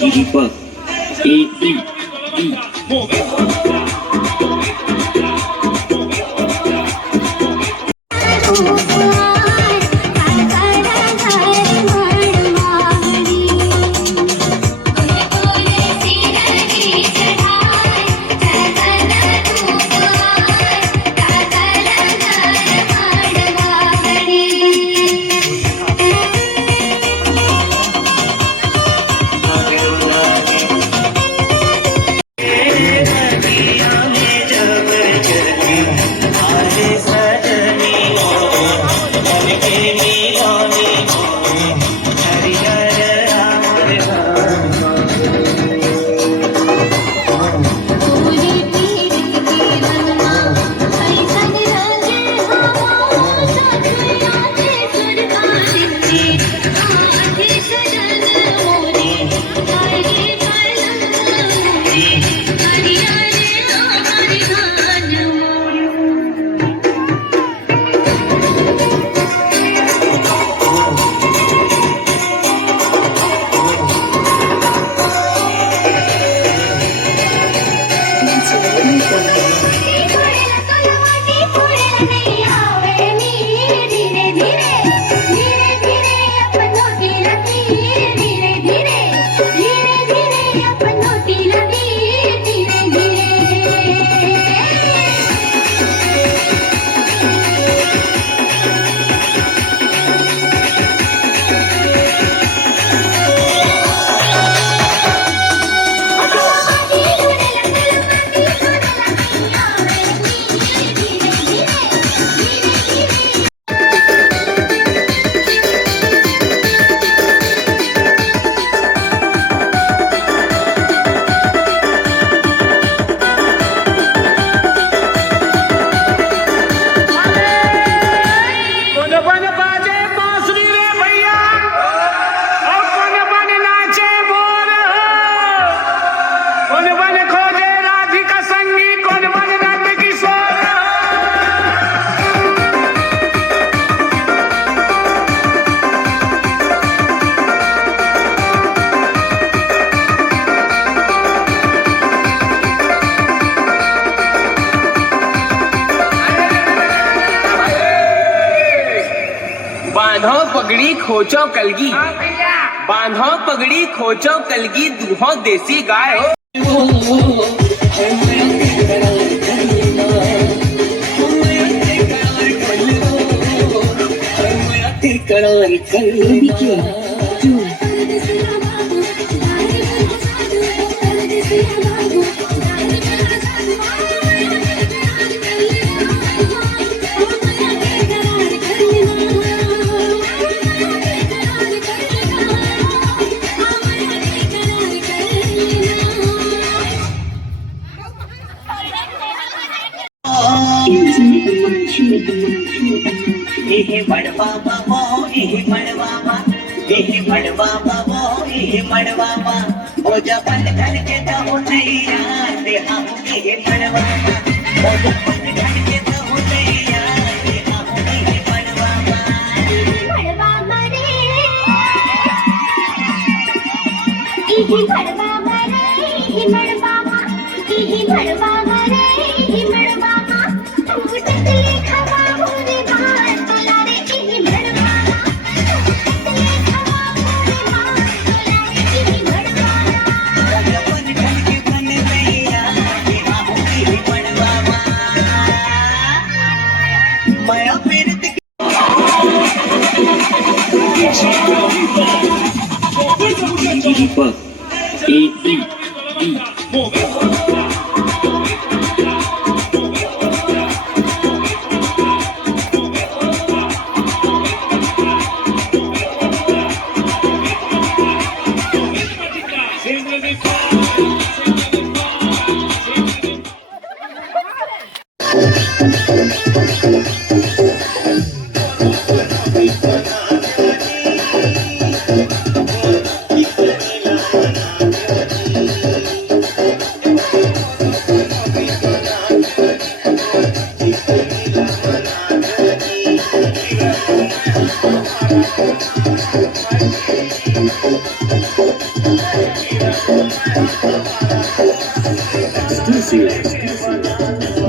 दीपक ए बांधो पगड़ी खोचो कलगी, बांधो पगड़ी खोचो कलगी, दूहो देसी गाय हो। एहे मड़वा बाबो एहे मड़वा बा एहे मड़वा बाबो एहे मड़वा बा ओ जब बंद करके तो नैया दे हम एहे मड़वा बा ओ जब बंद करके तो नैया दे हम एहे मड़वा बा मड़वा मरे एहे मड़वा मरे एहे मड़वा मा एहे मड़वा मरे एहे मड़वा मा हम टकले खवा होरे बाहर तोला रे एहे मड़वा मा टकले खवा होरे बाहर तोला रे एहे मड़वा मा जब बंद करके तो नैया दे हम एहे मड़वा बा मैं फिर दीपक ए नीलकंठ